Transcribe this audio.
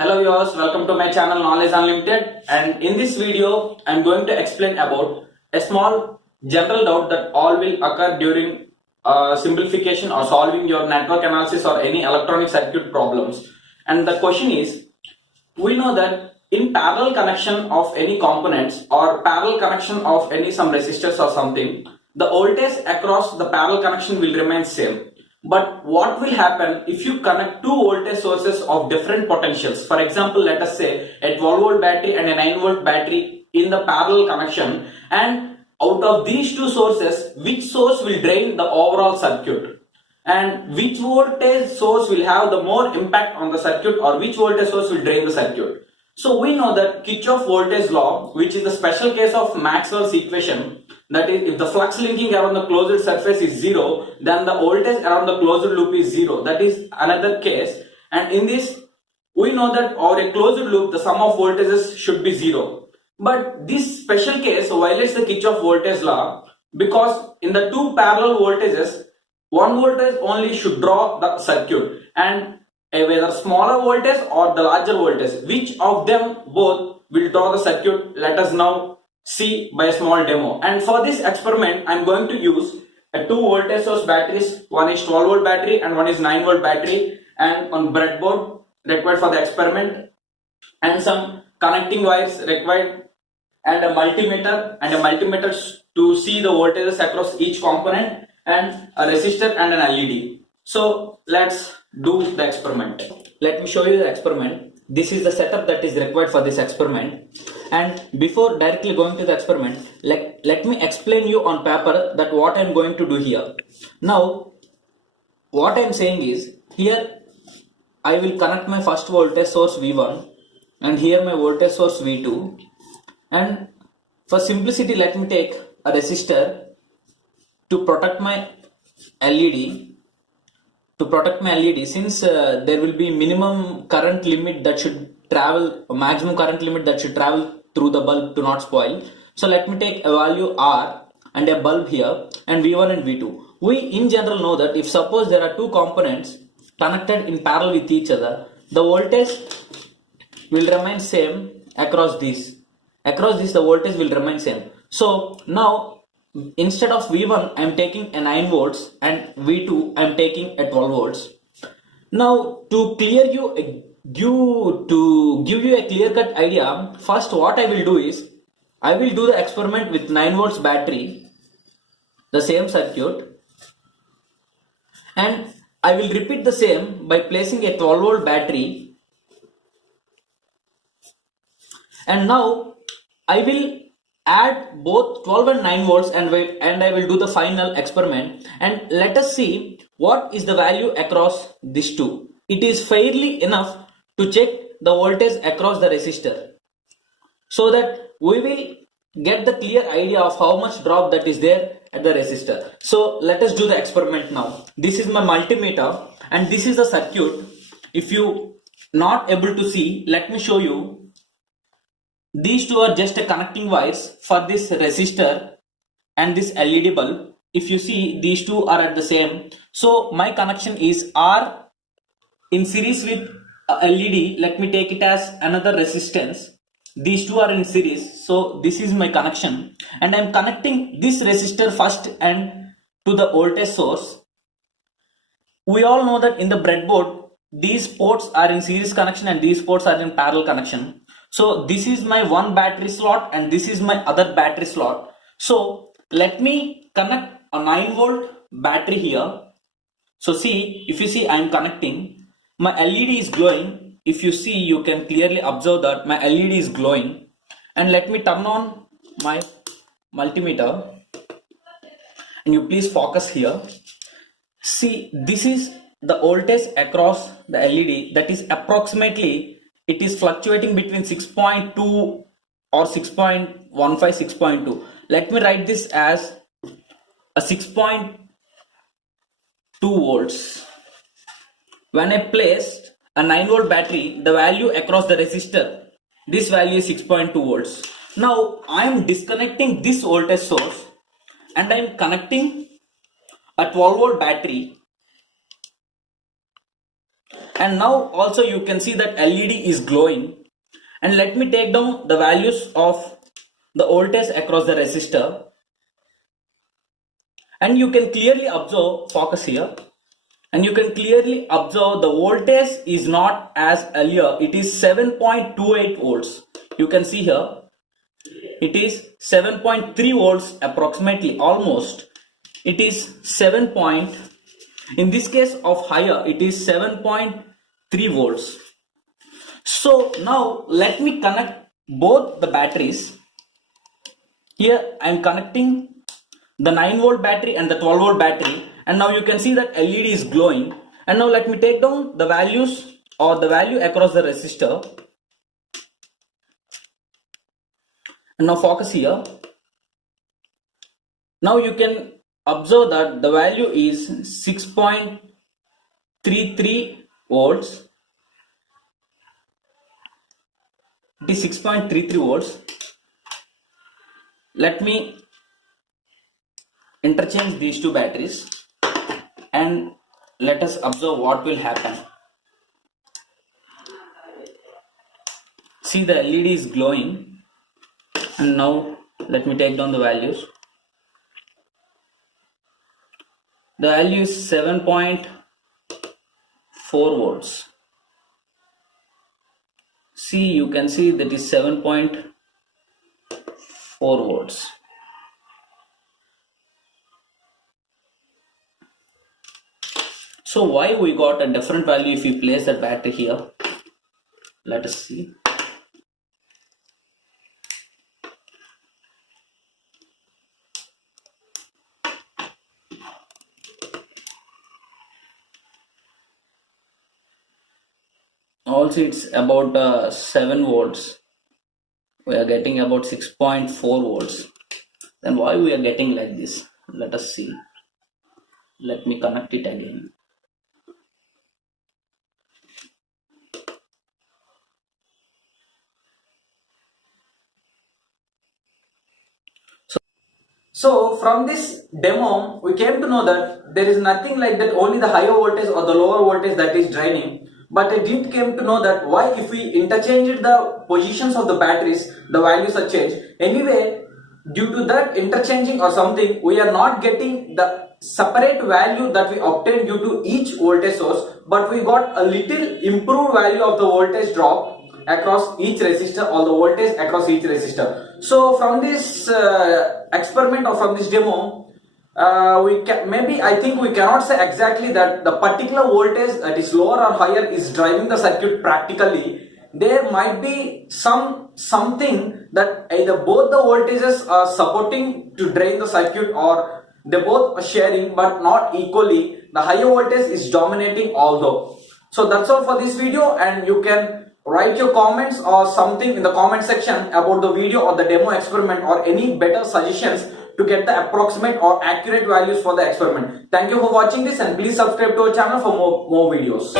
Hello viewers, welcome to my channel Knowledge Unlimited, and in this video I am going to explain about a small general doubt that all will occur during simplification or solving your network analysis or any electronic circuit problems. And the question is, we know that in parallel connection of any components or parallel connection of any some resistors or something, the voltage across the parallel connection will remain same. But what will happen if you connect two voltage sources of different potentials? For example, let us say a 12 volt battery and a 9 volt battery in the parallel connection, and out of these two sources, which source will drain the overall circuit? And which voltage source will have the more impact on the circuit, or which voltage source will drain the circuit? So we know that Kirchhoff voltage law, which is the special case of Maxwell's equation, that is, if the flux linking around the closed surface is zero, then the voltage around the closed loop is zero. That is another case. And in this, we know that over a closed loop, the sum of voltages should be zero. But this special case violates the Kirchhoff voltage law, because in the two parallel voltages, one voltage only should draw the circuit, and whether smaller voltage or the larger voltage, which of them both will draw the circuit, let us now see by a small demo. And for this experiment I am going to use a two voltage source batteries. One is 12 volt battery and one is 9 volt battery, and on breadboard required for the experiment, and some connecting wires required, and a multimeter to see the voltages across each component, and a resistor and an LED. So let's do the experiment. Let me show you the experiment. This is the setup that is required for this experiment. And before directly going to the experiment, let me explain you on paper that what I am going to do here. Now, what I am saying is, here I will connect my first voltage source V1, and here my voltage source V2. And for simplicity, let me take a resistor to protect my LED. Since there will be minimum current limit that should travel, maximum current limit that should travel through the bulb to not spoil. So let me take a value R and a bulb here, and V1 and V2. We in general know that if suppose there are two components connected in parallel with each other, the voltage will remain same across this. Across this the voltage will remain same. So now, instead of V1 I am taking a 9 volts and V2 I am taking a 12 volts. Now, to give you a clear cut idea, first what I will do is, I will do the experiment with 9 volts battery, the same circuit, and I will repeat the same by placing a 12 volt battery. And now I will add both 12 and 9 volts, and I will do the final experiment, and let us see what is the value across these two. It is fairly enough to check the voltage across the resistor, so that we will get the clear idea of how much drop that is there at the resistor. So let us do the experiment now. This is my multimeter and this is the circuit. If you not able to see, let me show you. These two are just connecting wires for this resistor and this LED bulb. If you see, these two are at the same. So my connection is R in series with LED. Let me take it as another resistance. These two are in series. So this is my connection. And I am connecting this resistor first and to the voltage source. We all know that in the breadboard, these ports are in series connection and these ports are in parallel connection. So this is my one battery slot and this is my other battery slot. So let me connect a 9 volt battery here. So see, if you see, I am connecting. My LED is glowing. If you see, you can clearly observe that my LED is glowing. And let me turn on my multimeter. And you please focus here. See, this is the voltage across the LED. That is approximately, it is fluctuating between 6.2 or 6.15, 6.2. Let me write this as a 6.2 volts. When I placed a 9 volt battery, the value across the resistor, this value is 6.2 volts. Now I am disconnecting this voltage source and I am connecting a 12 volt battery and now also you can see that LED is glowing. And let me take down the values of the voltage across the resistor, and you can clearly observe, focus here, and you can clearly observe the voltage is not as earlier, it is 7.28 volts. You can see here it is 7.3 volts approximately, almost it is 7 point, in this case of higher it is 7.3 volts. So now let me connect both the batteries. Here I am connecting the 9 volt battery and the 12 volt battery, and now you can see that LED is glowing. And now let me take down the values or the value across the resistor, and now focus here. Now you can observe that the value is 6.33 volts. It is 6.33 volts. Let me interchange these two batteries and let us observe what will happen. See, the LED is glowing, and now let me take down the values. The value is 7.4 volts. See, you can see that is 7.4 volts. So why we got a different value if we place that battery here? Let us see. Also it's about 7 volts. We are getting about 6.4 volts. Then why we are getting like this? Let us see. Let me connect it again. So from this demo, we came to know that there is nothing like that, only the higher voltage or the lower voltage that is draining. But I didn't came to know that why if we interchanged the positions of the batteries, the values are changed. Anyway, due to that interchanging or something, we are not getting the separate value that we obtained due to each voltage source, but we got a little improved value of the voltage drop across each resistor or the voltage across each resistor. So from this experiment or from this demo, I think we cannot say exactly that the particular voltage that is lower or higher is driving the circuit practically. There might be something that either both the voltages are supporting to drain the circuit, or they both are sharing but not equally. The higher voltage is dominating although. So that's all for this video, and you can write your comments or something in the comment section about the video or the demo experiment, or any better suggestions to get the approximate or accurate values for the experiment. Thank you for watching this, and please subscribe to our channel for more videos.